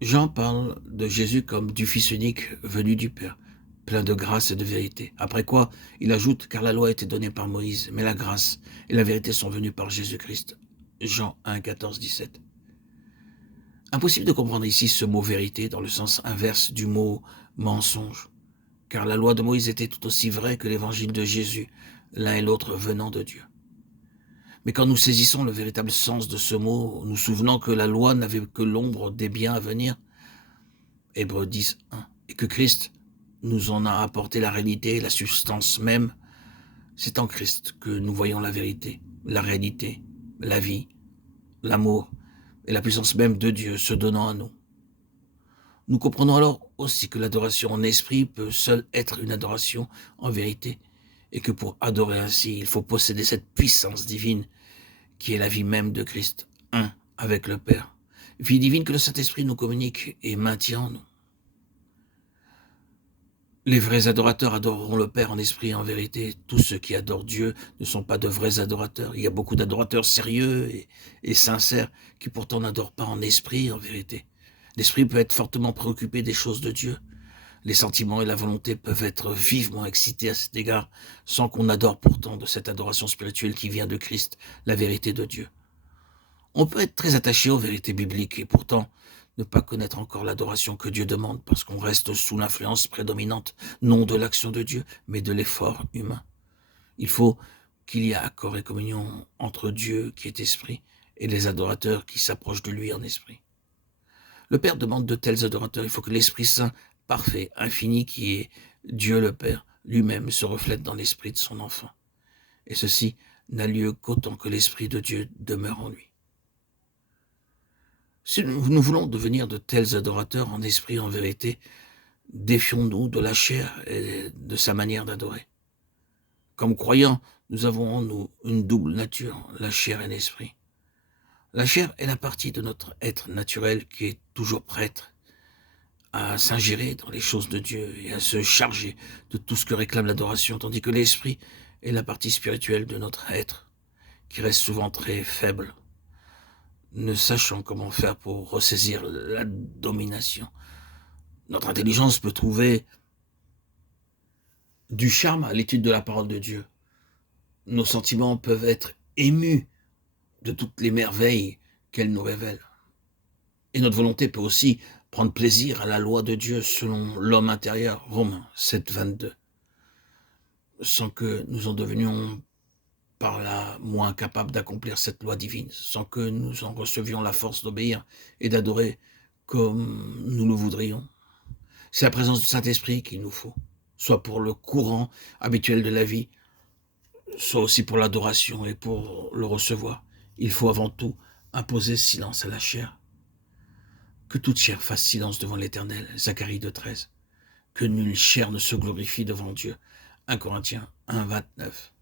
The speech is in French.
Jean parle de Jésus comme du Fils unique venu du Père, plein de grâce et de vérité. Après quoi, il ajoute, car la loi a été donnée par Moïse, mais la grâce et la vérité sont venues par Jésus-Christ. Jean 1, 14, 17. Impossible de comprendre ici ce mot vérité dans le sens inverse du mot mensonge, car la loi de Moïse était tout aussi vraie que l'évangile de Jésus, l'un et l'autre venant de Dieu. Mais quand nous saisissons le véritable sens de ce mot, nous souvenons que la loi n'avait que l'ombre des biens à venir, Hébreux 10, 1, et que Christ nous en a apporté la réalité, la substance même. C'est en Christ que nous voyons la vérité, la réalité, la vie, l'amour et la puissance même de Dieu se donnant à nous. Nous comprenons alors aussi que l'adoration en esprit peut seule être une adoration en vérité, et que pour adorer ainsi, il faut posséder cette puissance divine qui est la vie même de Christ, un avec le Père. Vie divine que le Saint-Esprit nous communique et maintient en nous. Les vrais adorateurs adoreront le Père en esprit et en vérité. Tous ceux qui adorent Dieu ne sont pas de vrais adorateurs. Il y a beaucoup d'adorateurs sérieux et sincères qui pourtant n'adorent pas en esprit et en vérité. L'esprit peut être fortement préoccupé des choses de Dieu. Les sentiments et la volonté peuvent être vivement excités à cet égard, sans qu'on adore pourtant de cette adoration spirituelle qui vient de Christ, la vérité de Dieu. On peut être très attaché aux vérités bibliques et pourtant ne pas connaître encore l'adoration que Dieu demande parce qu'on reste sous l'influence prédominante, non de l'action de Dieu, mais de l'effort humain. Il faut qu'il y ait accord et communion entre Dieu qui est esprit et les adorateurs qui s'approchent de lui en esprit. Le Père demande de tels adorateurs, il faut que l'Esprit Saint, parfait, infini, qui est Dieu le Père, lui-même se reflète dans l'esprit de son enfant. Et ceci n'a lieu qu'autant que l'Esprit de Dieu demeure en lui. Si nous voulons devenir de tels adorateurs en esprit et en vérité, défions-nous de la chair et de sa manière d'adorer. Comme croyants, nous avons en nous une double nature, la chair et l'esprit. La chair est la partie de notre être naturel qui est toujours prête à s'ingérer dans les choses de Dieu et à se charger de tout ce que réclame l'adoration, tandis que l'esprit est la partie spirituelle de notre être, qui reste souvent très faible, ne sachant comment faire pour ressaisir la domination. Notre intelligence peut trouver du charme à l'étude de la parole de Dieu. Nos sentiments peuvent être émus de toutes les merveilles qu'elle nous révèle. Et notre volonté peut aussi prendre plaisir à la loi de Dieu selon l'homme intérieur, Romains 7, 22, sans que nous en devenions par là moins capables d'accomplir cette loi divine, sans que nous en recevions la force d'obéir et d'adorer comme nous le voudrions. C'est la présence du Saint-Esprit qu'il nous faut, soit pour le courant habituel de la vie, soit aussi pour l'adoration et pour le recevoir. Il faut avant tout imposer silence à la chair. Que toute chair fasse silence devant l'Éternel, Zacharie 2,13. Que nulle chair ne se glorifie devant Dieu, 1 Corinthiens 1, 29.